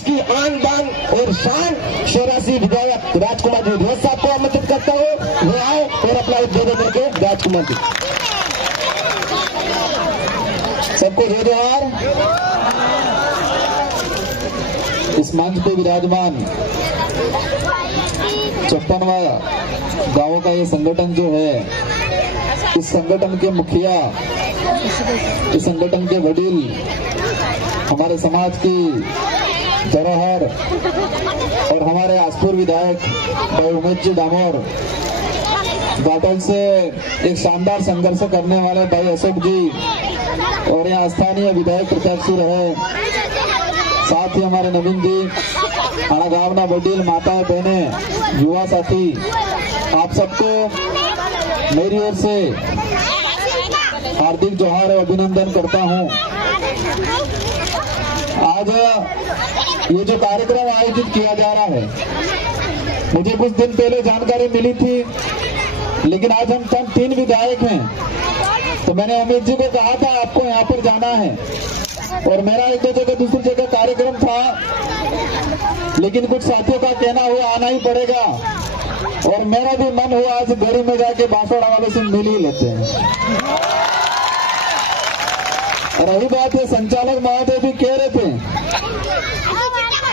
की आन बान और शान 84 विधायक राजकुमार जी ध्वज साहब को आमंत्रित करता हूँ, वो आए और अपना उद्बोधन करके राजकुमार जी। सबको जय जोहार। इस मंच पे विराजमान 56वां गांवों का ये संगठन जो है, इस संगठन के मुखिया, इस संगठन के वडील, हमारे समाज की धरोहर और हमारे आसपुर विधायक भाई उमेश जी डामोर, बाटल से एक शानदार संघर्ष करने वाले भाई अशोक जी, और यहाँ स्थानीय विधायक प्रत्याशी रहे, साथ ही हमारे नवीन जी, हमारा गाँव ना वडील, माताएं बहने, युवा साथी, आप सबको मेरी ओर से हार्दिक जोहार और अभिनंदन करता हूँ। आज ये जो कार्यक्रम आयोजित किया जा रहा है, मुझे कुछ दिन पहले जानकारी मिली थी, लेकिन आज हम 3 विधायक हैं, तो मैंने अमित जी को कहा था आपको यहाँ पर जाना है, और मेरा एक दो जगह दूसरी जगह कार्यक्रम था, लेकिन कुछ साथियों का कहना हुआ आना ही पड़ेगा, और मेरा भी मन हुआ आज गढ़ी में जाके बांसवाड़ा वाले से मिल ही लेते हैं। रही बात है, संचालक महोदय भी कह रहे थे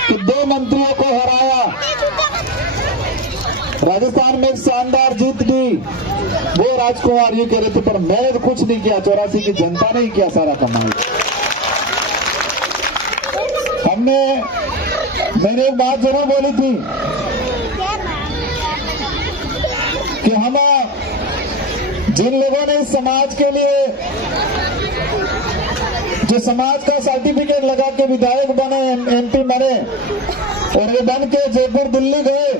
कि 2 मंत्रियों को हराया, राजस्थान में एक शानदार जीत दी, वो राजकुमार जी कह रहे थे, पर मैंने तो कुछ नहीं किया, 84 की जनता ने ही किया सारा कमाल। मैंने एक बात जरूर बोली थी कि हम जिन लोगों ने इस समाज के लिए, जो समाज का सर्टिफिकेट लगा के विधायक बने, एमपी बने, और ये बन के जयपुर दिल्ली गए,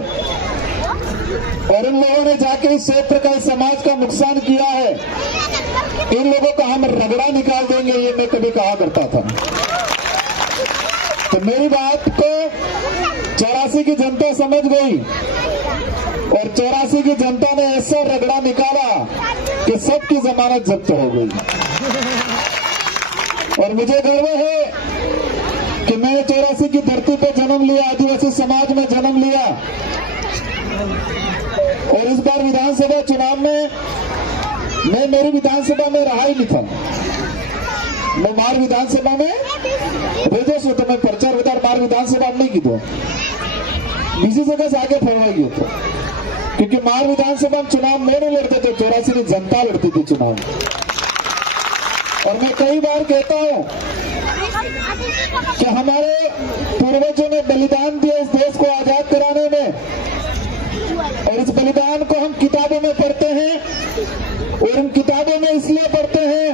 और इन लोगों ने जाके इस क्षेत्र का, इस समाज का नुकसान किया है, इन लोगों का हम रगड़ा निकाल देंगे, ये मैं कभी कहा करता था। तो मेरी बात को 84 की जनता समझ गई, और 84 की जनता ने ऐसा रगड़ा निकाला कि सबकी जमानत जब्त हो गई। और मुझे गर्व है कि मैंने 84 की धरती पे जन्म लिया, आदिवासी समाज में जन्म लिया, और इस बार विधानसभा चुनाव में मैं मेरी विधानसभा में रहा ही नहीं था। मैं मार विधानसभा में रेजोस होता, मैं प्रचार विधान मार विधानसभा नहीं की दो, किसी जगह से आगे फरवाई तो, क्योंकि मार विधानसभा में चुनाव में नहीं लड़ते थे, 84 की जनता लड़ती थी चुनाव। और मैं कई बार कहता हूं कि हमारे पूर्वजों ने बलिदान दिया इस देश को आजाद कराने में, और इस बलिदान को हम किताबों में पढ़ते हैं, और इन किताबों में इसलिए पढ़ते हैं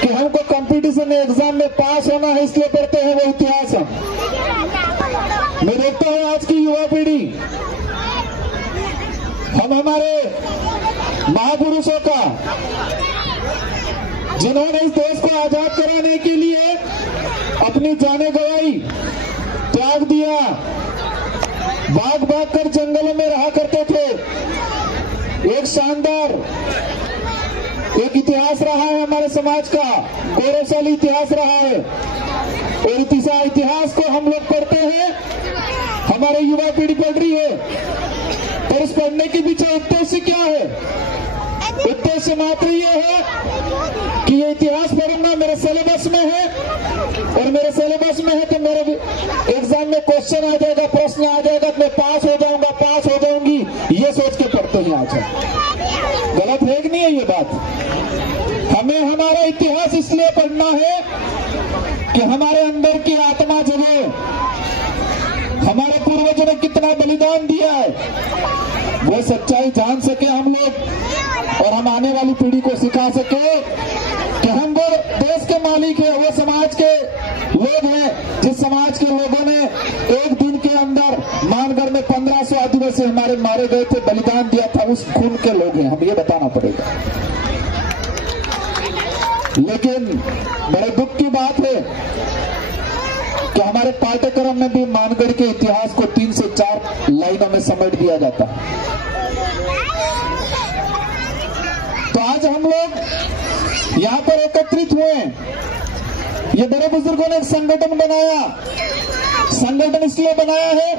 कि हमको कंपटीशन एग्जाम में पास होना है, इसलिए पढ़ते हैं वो इतिहास। मैं देखता हूं आज की युवा पीढ़ी, हम हमारे महापुरुषों का, जिन्होंने इस देश को आजाद कराने के लिए अपनी जानें गंवाई, त्याग दिया, भाग भाग कर जंगलों में रहा करते थे, एक शानदार एक इतिहास रहा है हमारे समाज का, गौरवशाली इतिहास रहा है, और इतिहास को हम लोग पढ़ते हैं, हमारे युवा पीढ़ी पढ़ रही है, पर इस पढ़ने के पीछे उद्देश्य क्या है? उद्देश्य मात्र ये है कि ये इतिहास पढ़ना मेरे सिलेबस में है, और मेरे सिलेबस में है तो मेरे एग्जाम में क्वेश्चन आ जाएगा, प्रश्न आ जाएगा, मैं पास हो जाऊंगा, पास हो जाऊंगी, ये सोच के पढ़ते हैं। आज गलत है कि नहीं है ये बात? हमें हमारा इतिहास इसलिए पढ़ना है कि हमारे अंदर की आत्मा जगे, हमारे पूर्वजों ने कितना बलिदान दिया है, वो सच्चाई जान सके हम लोग, और हम आने वाली पीढ़ी को सिखा सके कि हम वो देश के मालिक है, वो समाज के लोग हैं, जिस समाज के लोगों ने एक दिन के अंदर मानगढ़ में 1500 आदिवासी हमारे मारे गए थे, बलिदान दिया था, उस खून के लोग हैं, हम ये बताना पड़ेगा। लेकिन बड़े दुख की बात है कि हमारे पाठ्यक्रम में भी मानगढ़ के इतिहास को 3 से 4 लाइनों में समेट दिया जाता है। तो आज हम लोग यहाँ पर एकत्रित हुए, ये बड़े बुजुर्गों ने एक संगठन बनाया संगठन इसलिए बनाया है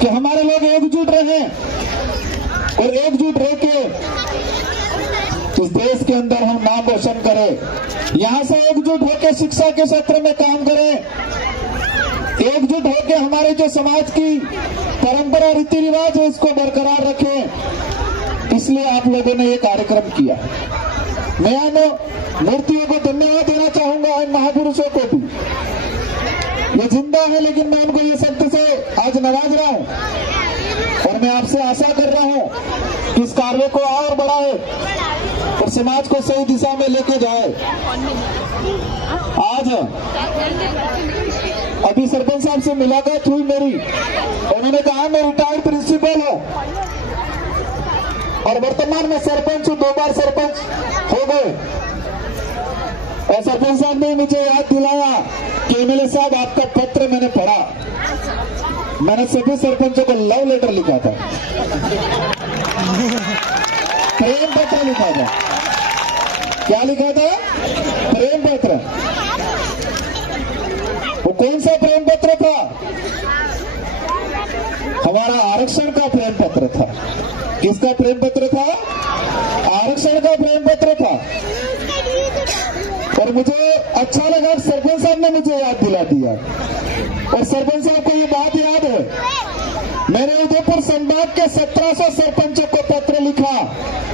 कि हमारे लोग एकजुट रहें और एकजुट रह के इस देश के अंदर हम नाम रोशन करें। यहां से एकजुट होकर शिक्षा के क्षेत्र में काम करें, एकजुट होकर हमारे जो समाज की परंपरा रीति रिवाज है इसको बरकरार रखें। इसलिए आप लोगों ने ये कार्यक्रम किया। मैं मूर्तियों को धन्यवाद देना चाहूंगा, इन महापुरुषों को भी। ये जिंदा है लेकिन मैं उनको ये शब्द से आज नवाज रहा हूं और मैं आपसे आशा कर रहा हूं कि इस कार्य को और बढ़ाए और समाज को सही दिशा में लेके जाए। आज अभी सरपंच साहब से मुलाकात हुई मेरी, उन्होंने कहा मैं रिटायर्ड प्रिंसिपल हूं और वर्तमान में सरपंच हूं, 2 बार सरपंच हो गए। और सरपंच साहब ने मुझे याद दिलाया कि एमएलए साहब आपका पत्र मैंने पढ़ा, मैंने सभी सरपंचों को लव लेटर लिखा था, प्रेम पत्र लिखा था। क्या लिखा था? प्रेम पत्र। वो कौन सा प्रेम पत्र था? हमारा आरक्षण का प्रेम पत्र था। किसका प्रेम पत्र था? आरक्षण का प्रेम पत्र था। और मुझे अच्छा लगा, सरपंच साहब ने मुझे याद दिला दिया। और सरपंच साहब को ये बात याद है, मैंने उदयपुर संभाग के 1700 सरपंचों को पत्र लिखा,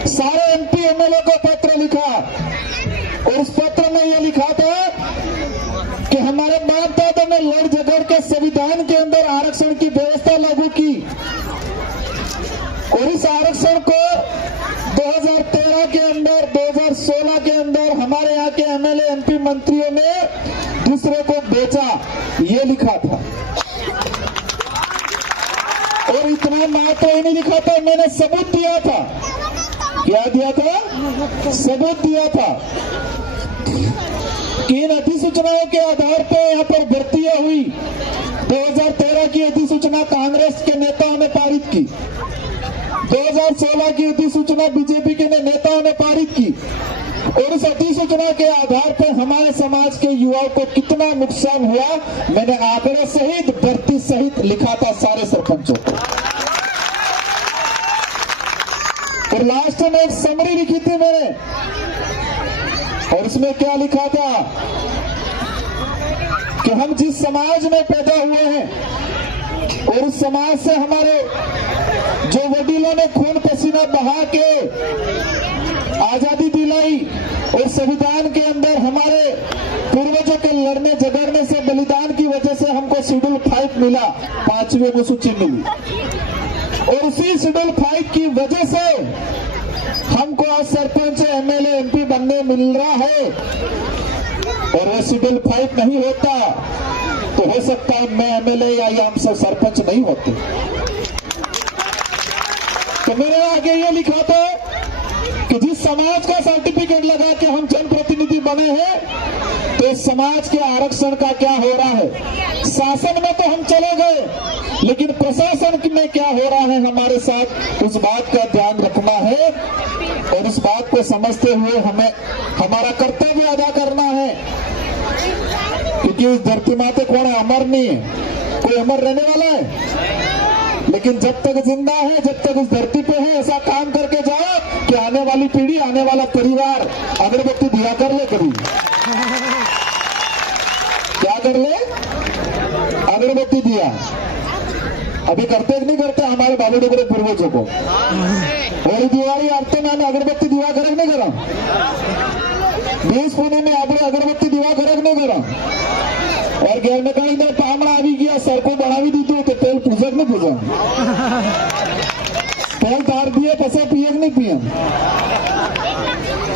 सारे एमपी एमएलए को पत्र लिखा और उस पत्र में यह लिखा था कि हमारे बाप दादा ने लड़ झगड़ के संविधान के अंदर आरक्षण की व्यवस्था लागू की और इस आरक्षण को 2013 के अंदर 2016 के अंदर हमारे यहाँ के एमएलए एमपी मंत्रियों ने दूसरे को बेचा, ये लिखा था। और इतना मात्र ही नहीं लिखा था, मैंने सबूत दिया था। क्या दिया था? सबूत दिया था कि इन अधिसूचनाओं के आधार पर यहाँ पर भर्तियां हुई। 2013 की अधिसूचना कांग्रेस के नेताओं ने पारित की, 2016 की अधिसूचना बीजेपी के नेताओं ने पारित की और उस अधिसूचना के आधार पर हमारे समाज के युवाओं को कितना नुकसान हुआ मैंने आंकड़े सहित भर्ती सहित लिखा था सारे सरपंचों को। और लास्ट में एक समरी लिखी थी मैंने और उसमें क्या लिखा था कि हम जिस समाज में पैदा हुए हैं और उस समाज से हमारे जो वडीलों ने खून पसीना बहा के आजादी दिलाई और संविधान के अंदर हमारे पूर्वजों के लड़ने झगड़ने से बलिदान की वजह से हमको शेड्यूल 5 मिला, 5वीं अनुसूची मिली और उसी शेड्यूल 5 की वजह से हमको आज सरपंच एमएलए एमपी बनने मिल रहा है। और वो शेड्यूल 5 नहीं होता तो हो सकता है मैं एमएलए या हम सब सरपंच नहीं होते। तो मेरे आगे ये लिखा था कि जिस समाज का सर्टिफिकेट लगा के हम जनप्रतिनिधि बने हैं तो इस समाज के आरक्षण का क्या हो रहा है। शासन में तो हम चले गए लेकिन प्रशासन में क्या हो रहा है हमारे साथ, उस बात का ध्यान रखना है और उस बात को समझते हुए हमें हमारा कर्तव्य अदा करना है। क्योंकि इस धरती माते कौन है? अमर नहीं है, कोई अमर रहने वाला है। लेकिन जब तक जिंदा है, जब तक इस धरती पे है, ऐसा काम करके जाओ कि आने वाली पीढ़ी, आने वाला परिवार अगरबत्ती दिया कर ले। कभी क्या कर ले? अगरबत्ती दिया। अभी करते नहीं करते हमारे बाबू डोगरे पूर्वजों को? और दिवाली आते मैंने अगरबत्ती दिवा करे नहीं करा, 20 पुणे में आप अगरबत्ती दिवा करे नहीं करा। और गैर में कहीं इधर पामड़ा आ गया, सर को बढ़ावी दी तो तेल पूजक नहीं पूजा, तेल तार दिए पसे पिए नहीं पिए।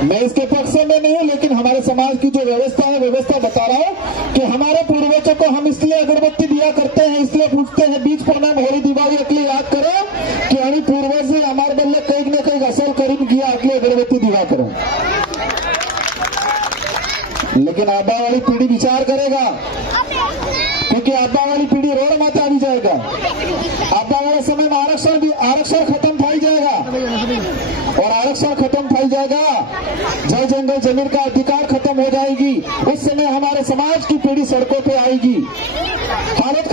मैं इसके पक्ष में नहीं हूं लेकिन हमारे समाज की जो व्यवस्था है व्यवस्था बता रहा हूं कि हमारे पूर्वजों को हम इसलिए अगरबत्ती दिया करते हैं, इसलिए पूछते हैं बीच पूर्णिमा होली दिवाली अगली याद करो कि हमारी पूर्वज ने हमारे बल्ले कहीं न कहीं असल करीब किया, अगली अगरबत्ती दिवा करो। लेकिन आबा वाली पीढ़ी विचार करेगा क्योंकि आबा वाली पीढ़ी रोड माता भी जाएगा। आबा वाले समय में आरक्षण खत्म पाई जाएगा और आरक्षण खत्म पाई जाएगा, जय जंगल जमीन का अधिकार खत्म हो जाएगी। उस समय हमारे समाज की पीढ़ी सड़कों पे आएगी। हालत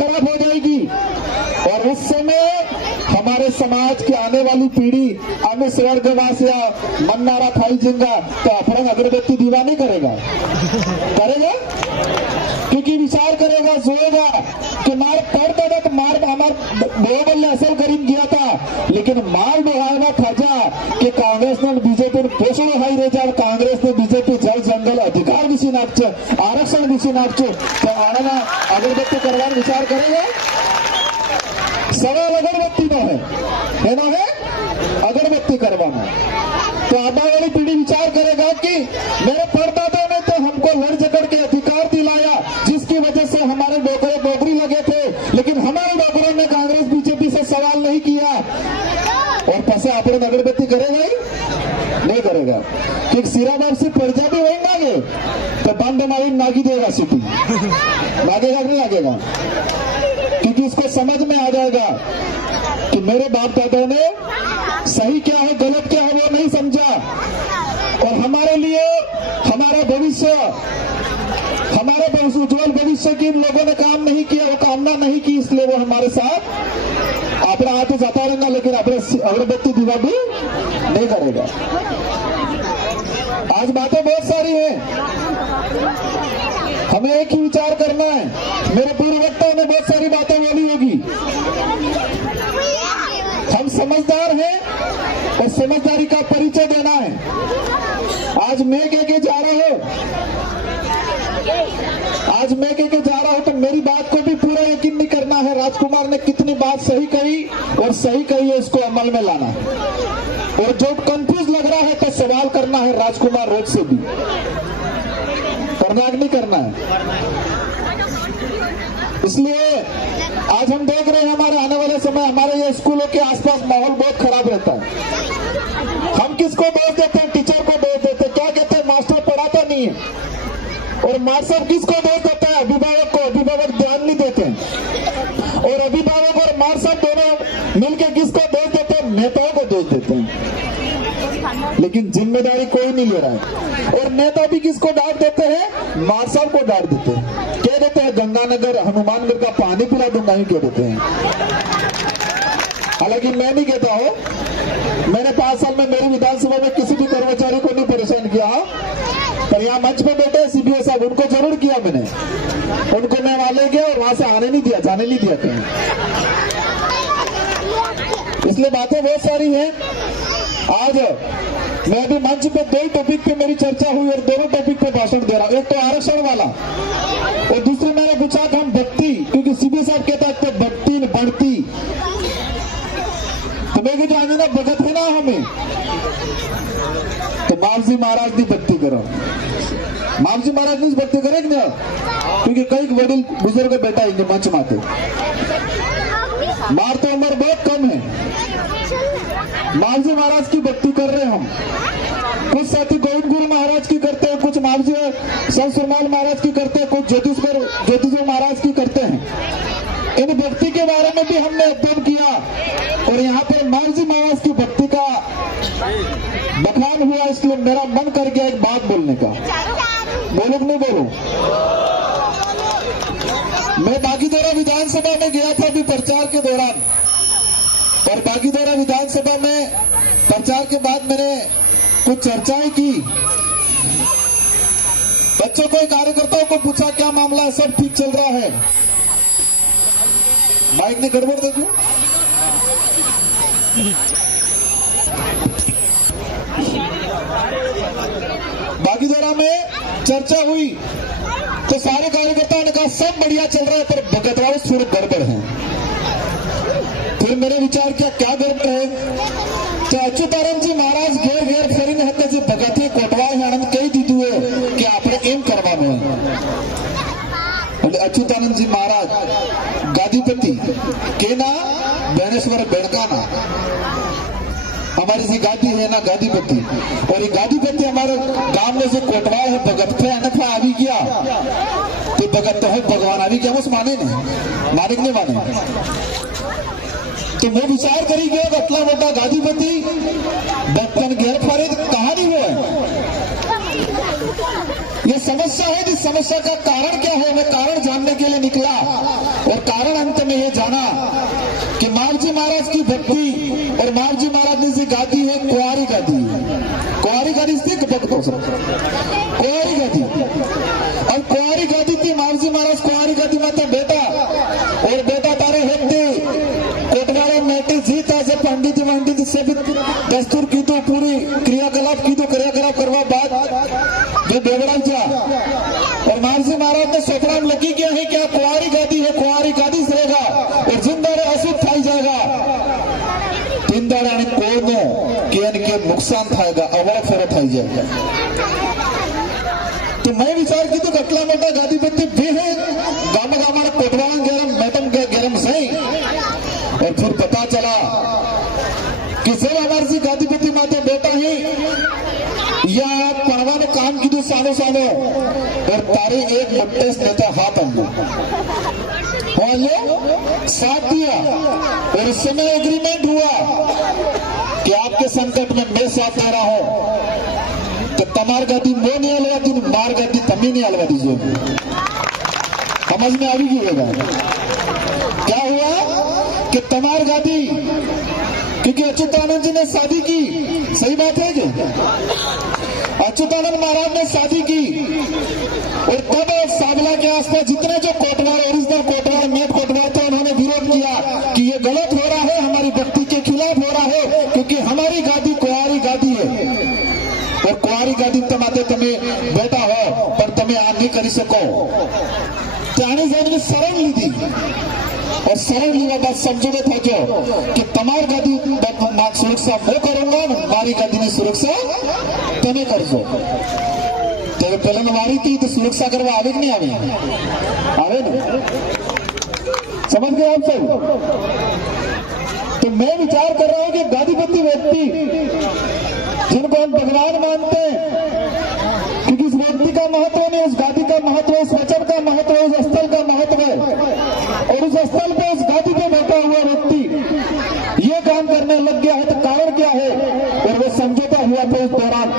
उस समय हमारे समाज की आने वाली पीढ़ी अमित स्वर्गवास या मन्नारा खाई जिंगा तो अपना अगरबत्ती दीवा नहीं करेगा क्योंकि विचार करेगा जोएगा कि मार पड़ता था तो मार हमार बोल असल करीब गया था लेकिन मार डोहाना खाजा कि कांग्रेस ने बीजेपी पोषण हाई रहे जा कांग्रेस ने बीजेपी जल जंगल अधिकार विषय नापच आरक्षण विषय नापच तो आना अगरबत्ती करवा विचार करेगा सवाल अगरबत्ती नो है ना है अगरबत्ती करवाना तो आने वाली पीढ़ी विचार करेगा कि मेरे परदादा ने तो हमको लड़ झगड़ के अधिकार दिलाया जिसकी वजह से हमारे डोगरे डोगरी लगे थे लेकिन हमारे डोगरों ने कांग्रेस बीजेपी से सवाल नहीं किया और पसे अपने अगरबत्ती करेगा ही नहीं करेगा क्योंकि सिराबाब से प्रजा भी वही मांगे तो बंद मारी नागी देगा सिटी लागेगा नहीं लागेगा क्योंकि इसको समझ में आ जाएगा कि मेरे बाप दादा ने सही क्या है गलत क्या है वो नहीं समझा और हमारे लिए हमारा भविष्य उज्जवल भविष्य की इन लोगों ने काम नहीं किया वो कामना नहीं की इसलिए वो हमारे साथ अपना हाथ जाता रहेगा लेकिन अपने अगरबत्ती दीवा भी नहीं करेगा। आज बातें बहुत सारी हैं हमें एक ही विचार करना है मेरे पूर्ववक्ताओं ने बहुत सारी बातें बोली होगी हम समझदार हैं और समझदारी का परिचय देना है। आज मैं के जा रहा हूं तो मेरी बात को भी पूरा यकीन नहीं करना है राजकुमार ने कितनी बात सही कही और सही कही है इसको अमल में लाना है और जो कंफ्यूज लग रहा है तो सवाल करना है राजकुमार रोज से भी करना नहीं करना है। इसलिए आज हम देख रहे हैं हमारे आने वाले समय हमारे ये स्कूलों के आसपास माहौल बहुत खराब रहता है। हम किसको दोष देते हैं टीचर को दोष देते हैं क्या कहते हैं मास्टर पढ़ाता नहीं है और मास्टर किसको दोष देता है अभिभावक को अभिभावक ध्यान नहीं देते और अभिभावक और मास्टर दोनों मिलकर किसको दोष देते हैं नेताओं को दोष देते हैं लेकिन जिम्मेदारी कोई नहीं ले रहा है और नेता भी किसको डांट देते हैं मास्टर को डांट देते हैं कह देते हैं गंगानगर हनुमानगढ़ का पानी पिला दूंगा ही कह देते हैं। हालांकि मैं नहीं कहता हूं मैंने 5 साल में मेरी विधानसभा में किसी भी कर्मचारी को नहीं परेशान किया पर यहाँ मंच पे बैठे सीबीआई साहब उनको जरूर किया मैंने उनको मैं वहां ले गया और वहां से आने नहीं दिया जाने नहीं दिया कहीं। इसलिए बातें बहुत सारी हैं। आज मैं अभी मंच पे 2 टॉपिक पे मेरी चर्चा हुई और दोनों टॉपिक पे भाषण दे रहा हूं एक तो आरक्षण वाला और दूसरे मैंने पूछा कि हम भक्ति क्योंकि सीबी साहब कहता है भक्ति न बढ़ती तो मैं जो आगे ना भगत है ना हमें तो बाबजी महाराज की भक्ति करो बाबजी महाराज की भक्ति करेंगे ना क्योंकि कई वडील बुजुर्ग बैठा है मंच माते मार तो उम्र बहुत कम है बाबजी महाराज की भक्ति कर रहे हैं हम कुछ साथी गोविंद गुरु महाराज की करते हैं कुछ मावजी संत सुरमाल महाराज की करते हैं कुछ ज्योतिष महाराज की करते हैं। इन भक्ति के बारे में भी हमने अध्ययन किया और यहाँ पर मावजी महाराज की भक्ति का बखान हुआ इसलिए मेरा मन कर गया एक बात बोलने का बोलो नहीं बोलो। मैं बागीदोरा विधानसभा में गया था अभी प्रचार के दौरान और बागीदोरा विधानसभा में प्रचार के बाद मैंने कुछ चर्चाएं की बच्चों को कार्यकर्ताओं को पूछा क्या मामला है सब ठीक चल रहा है माइक ने गड़बड़ दे दी बागीदोरा में चर्चा हुई तो सारे कार्यकर्ताओं ने कहा सब बढ़िया चल रहा है पर भगतवाड़ थोड़े गड़बड़ है। फिर मैंने विचार किया क्या गड़बड़ है तो अच्युतानंद जी महाराज घेर घेर फरीने हत्या से भगती कोटवाय आनंद कही दीदी है कि आपने एम करवानो है अच्युतानंद जी महाराज गादीपति केना बेनेश्वर बेड़काना हमारी सी गादी है ना गादीपति और ये गादीपति हमारे गांव में से कोटवाय है भगत थे अनफा आ गया तो भगत तो है भगवान आ गया उस माने नहीं मालिक नहीं माने तो मैं विचार करी गया अतला मोटा गादीपति बचपन घेर फारे कहानी वो है ये समस्या है इस समस्या का कारण क्या है मैं कारण जानने के लिए निकला और कारण अंत में ये जाना कि मारजी महाराज की भक्ति और मारजी महाराज ने गादी है कुंवारी गादी। कुंवारी गादी से भक्त हो सकता, कुंवारी गादी। और कुंवारी गादी थी मारजी महाराज कुंवारी गादी में था बेटा, और बेटा तारे होते कोटवाड़ा मेटी जीता से पंडित वंडित से भी दस्तूर की तो पूरी क्रियाकलाप की तो क्रियाकलाप करवा बाद जो बेवड़ा जा। और मारजी महाराज ने सपना में लगी क्या है, क्या कुंवारी गादी है, कुंवारी गादी से रहेगा और जिंदारे अशुद्ध थाई जाएगा। तीन दाड़ा कोनो के नुकसान थाएगा, अवड़ा फेरा थाई जाएगा। तो मैं विचार की तो कटला मोटा गादी पे भी है गामा गामा कोटवाड़ा गरम मैटम गरम सही। और फिर पता चला कि जब हमारे से गादी पे माते बेटा ही या पढ़वा ने काम की तो सानो सानो और तारे एक मट्टे से देता हाथ अंदर साथ दिया। और उस समय एग्रीमेंट हुआ कि आपके संकट में मैं साथ दे रहा हूं, तो तमार गादी वो नहीं हलवा दी, मार गादी तमी नहीं हलवा दीजिए। समझ में आ गई होगा क्या हुआ कि तमार गादी, क्योंकि अच्युतानंद जी ने शादी की, सही बात है कि अच्युतानंद महाराज ने शादी की और तब साबला के आसपास जितने जो कोटवार ओरिजिनल कोटवार मेट कोटवार थे उन्होंने विरोध किया कि ये गलत हो रहा है, हमारी भक्ति के खिलाफ हो रहा है, क्योंकि हमारी गादी कुंवारी गादी है और कुंवारी गादी तमाते तुम्हें बेटा हो पर तुम्हें आ नहीं कर सको। त्यानी जन ने शरण ली थी और शरण लीवा बात समझोगे था जो कि तमार गादी सुरक्षा वो करूंगा, मारी गादी ने सुरक्षा तुम्हें कर दो। तेरे पहले मारी थी तो सुरक्षा करवा आवे कि नहीं आवे, आवे ना। समझ गए आप सब। तो मैं विचार कर रहा हूं कि गादीपति व्यक्ति जिनको हम भगवान मानते हैं, क्योंकि इस व्यक्ति का महत्व नहीं, उस गादी का महत्व, उस वचन का महत्व, उस स्थल का महत्व है। और उस स्थल पे उस गादी पे बैठा हुआ व्यक्ति ये काम करने लग गया है तो कारण क्या है। और वो समझौता हुआ था उस दौरान।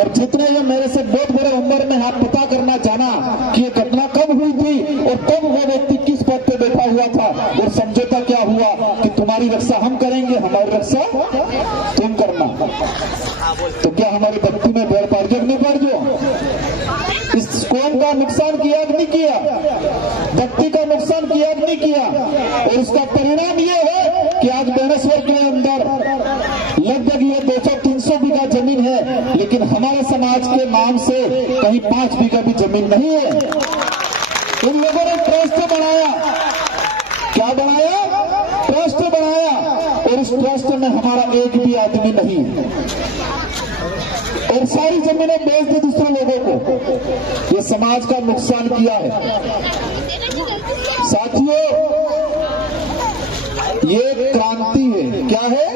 और जितने ये मेरे से बहुत बड़े उम्र में हाथ पता करना जाना कि ये घटना कब हुई थी और तब वो व्यक्ति किस पद पे बैठा हुआ था और समझौता क्या हुआ कि तुम्हारी रक्षा हम करेंगे, हमारी रक्षा तुम करना। तो क्या हमारी भक्ति में बैर पार जग नहीं पड़ जो इस कौम का नुकसान किया कि नहीं किया, भक्ति का नुकसान किया कि नहीं किया। और उसका परिणाम ये है कि आज बेनेश्वर के अंदर लगभग ये 200-300 बीघा जमीन है, लेकिन हमारे समाज के नाम से कहीं 5 बीघा भी जमीन नहीं है। इन लोगों ने ट्रस्ट बनाया, क्या बनाया, ट्रस्ट बनाया, और उस ट्रस्ट में हमारा एक भी आदमी नहीं और सारी जमीनें बेच दी दूसरे लोगों को। ये समाज का नुकसान किया है। साथियों, ये क्रांति है। क्या है?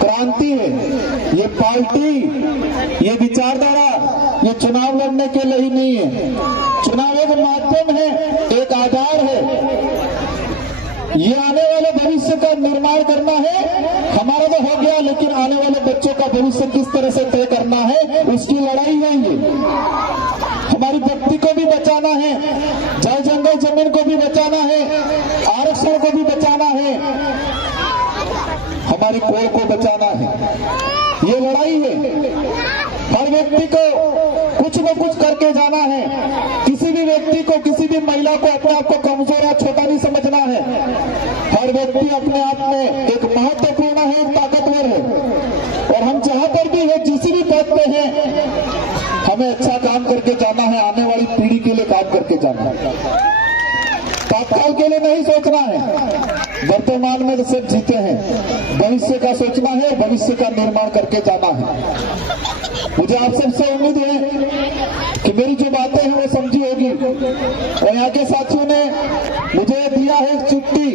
क्रांति है। ये पार्टी, ये विचारधारा, ये चुनाव लड़ने के लिए ही नहीं है। चुनाव एक माध्यम है, एक आधार है। ये आने वाले भविष्य का निर्माण करना है। हमारा तो हो गया, लेकिन आने वाले बच्चों का भविष्य किस तरह से तय करना है, उसकी लड़ाई है ये। हमारी भक्ति को भी बचाना है, जल जंगल जमीन को भी बचाना है, आरक्षण को भी बचाना है, हमारी कोल को बचाना है। ये लड़ाई है। हर व्यक्ति को कुछ न कुछ करके जाना है। किसी भी व्यक्ति को, किसी भी महिला को अपने आप को कमजोर या छोटा नहीं समझना है। हर व्यक्ति अपने आप में एक महत्वपूर्ण है, एक ताकतवर है। और हम जहां पर भी है, जिस भी पद पे हैं, हमें अच्छा काम करके जाना है, आने वाली पीढ़ी के लिए काम करके जाना है। तात्काल के लिए नहीं सोचना है। वर्तमान में तो सब जीते हैं, भविष्य का सोचना है, भविष्य का निर्माण करके जाना है। मुझे आप सबसे उम्मीद है कि मेरी जो बातें हैं वो समझी होगी। और यहाँ के साथियों ने मुझे दिया है एक चिट्ठी,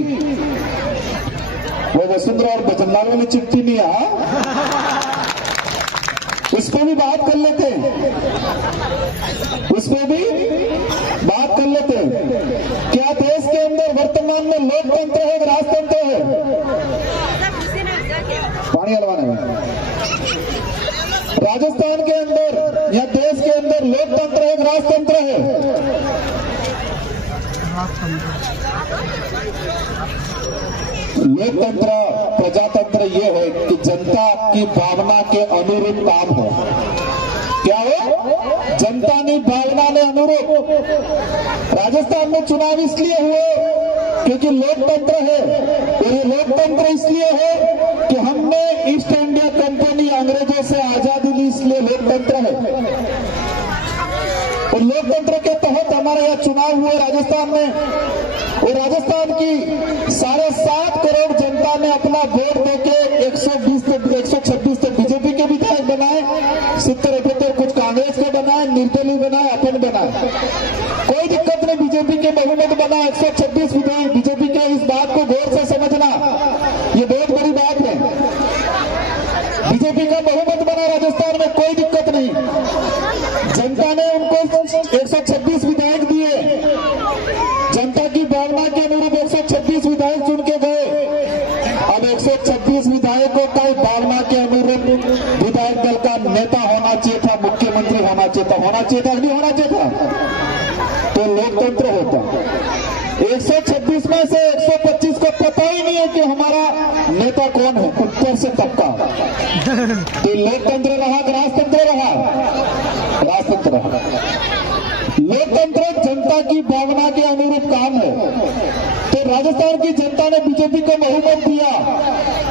वो वसुंधरा और भजनलाल वाली चिट्ठी नहीं है, उस पर भी बात कर लेते हैं, उस पर भी बात कर लेते हैं। क्या देश के अंदर वर्तमान में लोकतंत्र है, राजतंत्र है? पानी हलवाने में राजस्थान के अंदर या देश के अंदर लोकतंत्र है, राजतंत्र है? लोकतंत्र प्रजातंत्र ये है कि जनता की भावना के अनुरूप काम हो। क्या हो? जनता की भावना ने अनुरूप। राजस्थान में चुनाव इसलिए हुए क्योंकि लोकतंत्र है, और ये लोकतंत्र इसलिए है कि हमने ईस्ट इंडिया कंपनी अंग्रेजों से आजादी ली, इसलिए लोकतंत्र है। और लोकतंत्र के तहत हमारे यहाँ चुनाव हुए राजस्थान में, और राजस्थान की 7.5 करोड़ जनता ने अपना वोट देके 126 तो बीजेपी के विधायक बनाए, 70-71 कुछ कांग्रेस के बनाए, निर्दलीय बनाए, अपन बनाए। कोई दिक्कत नहीं, बीजेपी के बहुमत बना 126 विधायक बीजेपी के। इस बात को गौर से समझना, ये बहुत बड़ी बात है। बीजेपी का बहुमत बना राजस्थान में, कोई दिक्कत नहीं। जनता ने उनको 126 विधायक दिए, जनता की भावना के अनुरूप 126 विधायक चुन के गए। अब 126 विधायकों का भावना के अनुरूप विधायक दल का नेता होना चाहिए था, मुख्यमंत्री होना चाहिए था नहीं होना चाहिए था, तो लोकतंत्र होता। 126 में से 125 को पता ही नहीं है कि हमारा नेता कौन है, ऊपर से तबका। तो लोकतंत्र रहा कि राजतंत्र रहा? राजतंत्र रहा। लोकतंत्र जनता की भावना के अनुरूप काम है। तो राजस्थान की जनता ने बीजेपी को बहुमत दिया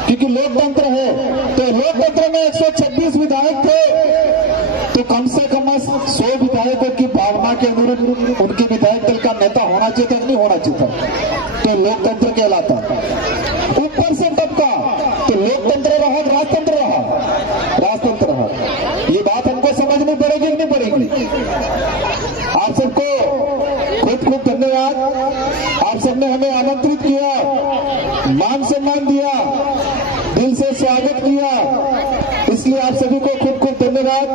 क्योंकि लोकतंत्र है। तो लोकतंत्र में 126 विधायक थे, तो कम से कम 100 विधायकों की भावना के अनुरूप उनके विधायक दल का नेता होना चाहिए था, नहीं होना चाहिए था, तो लोकतंत्र कहलाता। ऊपर से तबका, तो लोकतंत्र रहा, राजतंत्र रहा? राजतंत्र रहा। ये बात हमको समझनी पड़ेगी कि नहीं पड़ेगी? आप सबको खूब धन्यवाद। आप सबने हमें आमंत्रित किया, मान सम्मान दिया, दिल से स्वागत किया, इसलिए आप सभी को खूब धन्यवाद।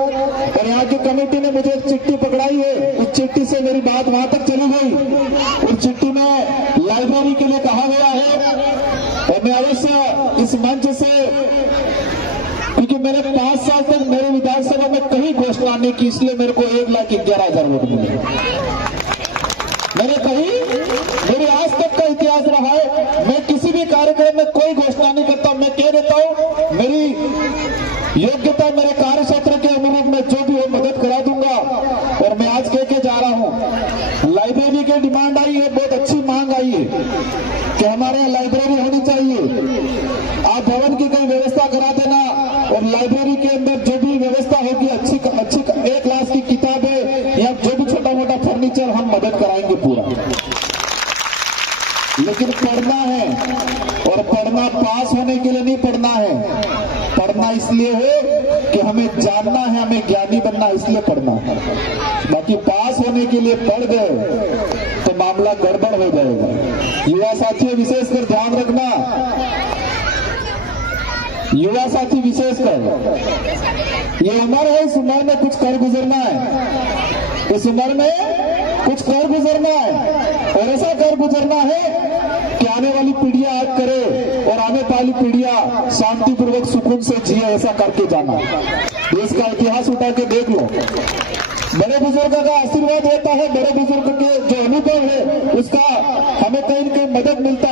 और यहाँ की कमेटी ने मुझे एक चिट्ठी पकड़ाई है, उस चिट्ठी से मेरी बात वहां तक चली गई। उस चिट्ठी में लाइब्रेरी के लिए कहा गया है, और मैं अवश्य इस मंच से, क्योंकि मैंने 5 साल तक मेरे विधानसभा में कहीं घोषणा नहीं की, इसलिए मेरे को 1,11,000 वोट मिले। मैंने कहीं, मेरे आज तक का इतिहास रहा है, मैं किसी भी कार्यक्रम में कोई घोषणा नहीं करता। मैं कह देता हूं मेरी योग्यता, मेरे कार्य क्षेत्र के अनुरूप मैं जो भी हो मदद करा दूंगा। और मैं आज कह के जा रहा हूं, लाइब्रेरी की डिमांड आई है, बहुत अच्छी मांग आई है कि हमारे यहाँ लाइब्रेरी होनी चाहिए। आप भवन की कहीं व्यवस्था करा देना, और लाइब्रेरी के अंदर जो भी व्यवस्था होगी, अच्छी 1 क्लास की किताबें या जो भी छोटा मोटा फर्नीचर, हम मदद कराएंगे पूरा। लेकिन पढ़ना है, और पढ़ना पास होने के लिए नहीं पढ़ना है, पढ़ना इसलिए है कि हमें जानना है, हमें ज्ञानी बनना, इसलिए पढ़ना है। बाकी पास होने के लिए पढ़ गए तो मामला गड़बड़ हो जाएगा। युवा साथियों विशेषकर ध्यान रखना, युवा साथी विशेषकर, ये उम्र है, इस उम्र में कुछ कर गुजरना है, इस उम्र में कुछ कर गुजरना है, और ऐसा कर गुजरना है कि आने वाली पीढ़ियां याद करे, और आने वाली पीढ़ियां शांतिपूर्वक सुकून से जिए, ऐसा करके जाना। देश का इतिहास उठा के देख लो, बड़े बुजुर्ग का आशीर्वाद होता है, बड़े बुजुर्ग के जो अनुभव है उसका हमें कहीं न कहीं मदद मिलती